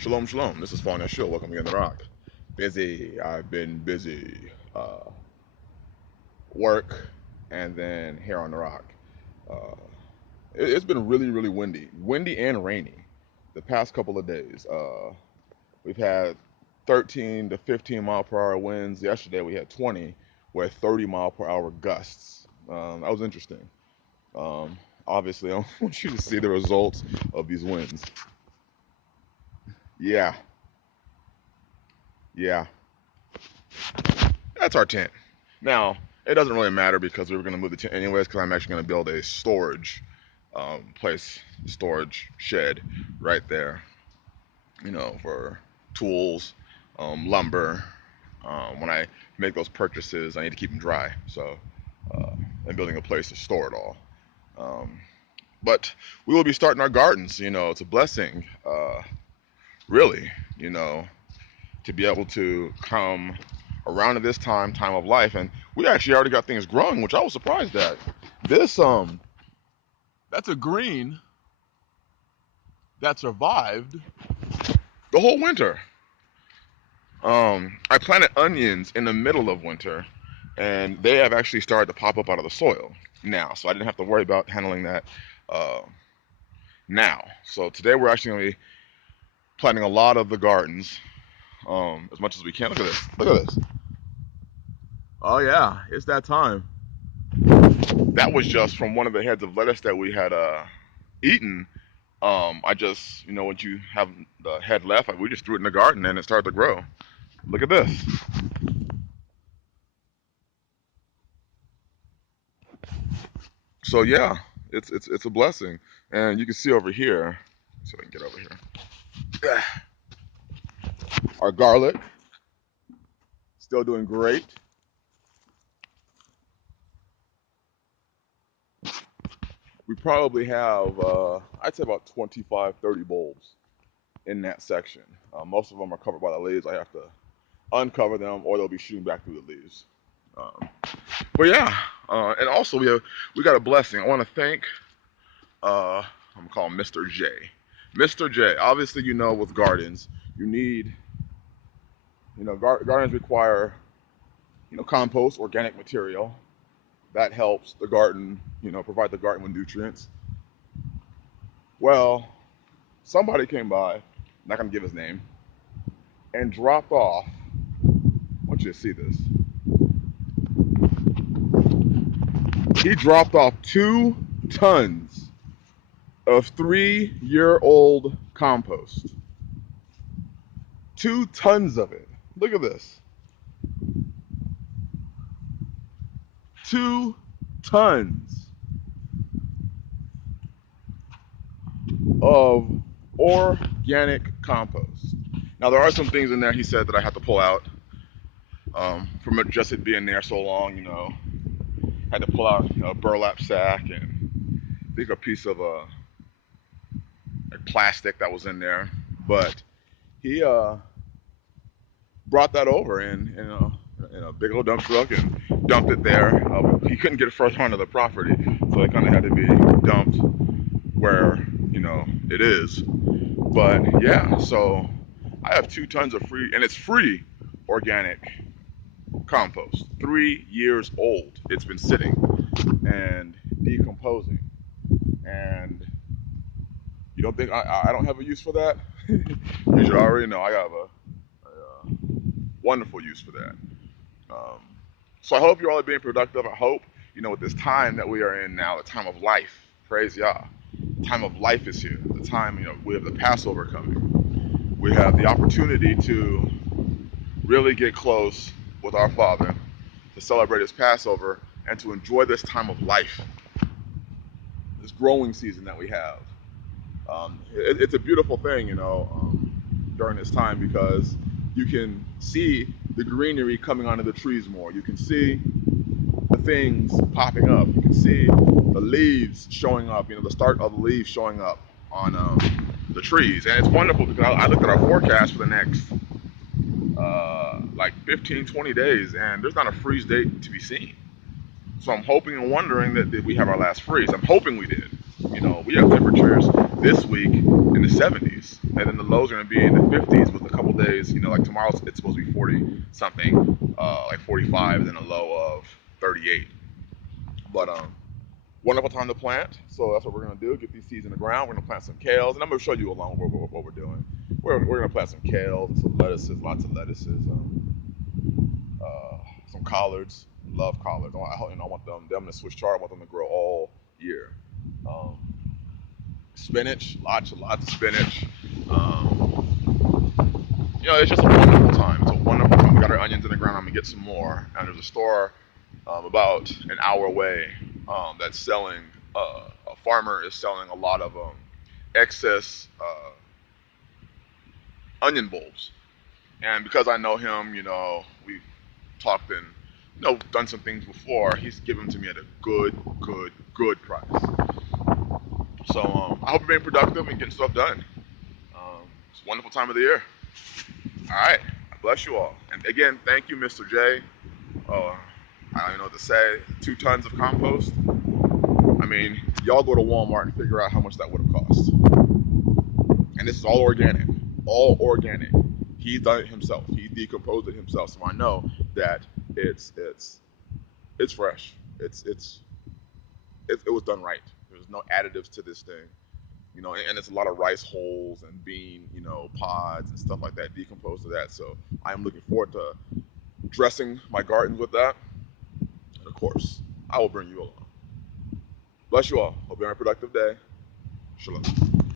Shalom, shalom. This is Yahshua. Welcome again to Rock. Busy. I've been busy. Work, and then here on the Rock. Uh, it's been really windy and rainy the past couple of days. We've had 13 to 15 mile per hour winds. Yesterday we had 20 with 30 mile per hour gusts. That was interesting. Obviously, I want you to see the results of these winds. Yeah, yeah. That's our tent. Now, it doesn't really matter because we were going to move the tent anyways because I'm actually going to build a storage storage shed right there, for tools, lumber. When I make those purchases, I need to keep them dry. So, I'm building a place to store it all. But we will be starting our gardens. It's a blessing, really, to be able to come around at this time of life, and we actually already got things growing, which I was surprised at. This that's a green that survived the whole winter. I planted onions in the middle of winter, and they have actually started to pop up out of the soil now, so I didn't have to worry about handling that now. So today we're actually going to be planting a lot of the gardens as much as we can. Look at this. Look at this. Oh yeah, it's that time. That was just from one of the heads of lettuce that we had eaten. I just, once you have the head left, we just threw it in the garden and it started to grow. Look at this. So yeah, it's a blessing, and you can see over here. So I can get over here. Our garlic still doing great. We probably have, I'd say about 25, 30 bulbs in that section. Most of them are covered by the leaves. I have to uncover them, or they'll be shooting back through the leaves. But yeah, and also we got a blessing. I want to thank I'm gonna call him Mr. J. Mr. J. Obviously, with gardens, you need, gardens require, compost, organic material that helps the garden, provide the garden with nutrients. Well, somebody came by, I'm not gonna give his name, and dropped off. I want you to see this. He dropped off 2 tons of 3-year-old compost. 2 tons of it. Look at this. 2 tons of organic compost. Now, there are some things in there he said that I have to pull out from it just it being there so long, Had to pull out a burlap sack and I think a piece of plastic that was in there. But he brought that over in a big old dump truck and dumped it there. He couldn't get it further onto the property, so it kind of had to be dumped where it is. But yeah, so I have 2 tons of free, and it's free organic compost. 3 years old. It's been sitting and decomposing, and you don't think I don't have a use for that? You should already know I have a wonderful use for that. Um, so I hope you're all being productive. I hope, with this time that we are in now, the time of life, praise Yah. The time of life is here. The time, we have the Passover coming. We have the opportunity to really get close with our Father, to celebrate His Passover, and to enjoy this time of life, this growing season that we have. It's a beautiful thing, during this time because you can see the greenery coming onto the trees more. You can see the things popping up. You can see the leaves showing up, the start of the leaves showing up on the trees. And it's wonderful because I looked at our forecast for the next like 15, 20 days, and there's not a freeze date to be seen. So I'm hoping and wondering that we have our last freeze. I'm hoping we did. You know, we have temperatures this week in the 70s, and then the lows are going to be in the 50s with a couple days. You know, like tomorrow it's supposed to be 40 something, like 45, and then a low of 38. But wonderful time to plant. So that's what we're going to do. Get these seeds in the ground. We're going to plant some kales, and I'm going to show you along what we're doing. We're going to plant some kales and some lettuces, lots of lettuces, some collards. Love collards. I want them to switch char. I want them to grow all year. Um, Spinach, lots of spinach. You know, it's just a wonderful time. It's a wonderful time. We got our onions in the ground. I'm gonna get some more. And there's a store about an hour away that's selling. A farmer is selling a lot of excess onion bulbs. And because I know him, you know, we've talked and done some things before. He's given them to me at a good price. So I hope you're being productive and getting stuff done. It's a wonderful time of the year. All right. Bless you all. And again, thank you, Mr. J. I don't even know what to say. 2 tons of compost. I mean, y'all go to Walmart and figure out how much that would have cost. And this is all organic. All organic. He's done it himself. He decomposed it himself. So I know that it's fresh. It was done right. There's no additives to this thing. You know, and it's a lot of rice hulls and bean, pods and stuff like that, decomposed to that. So I am looking forward to dressing my gardens with that. And of course, I will bring you along. Bless you all. Hope you have a productive day. Shalom.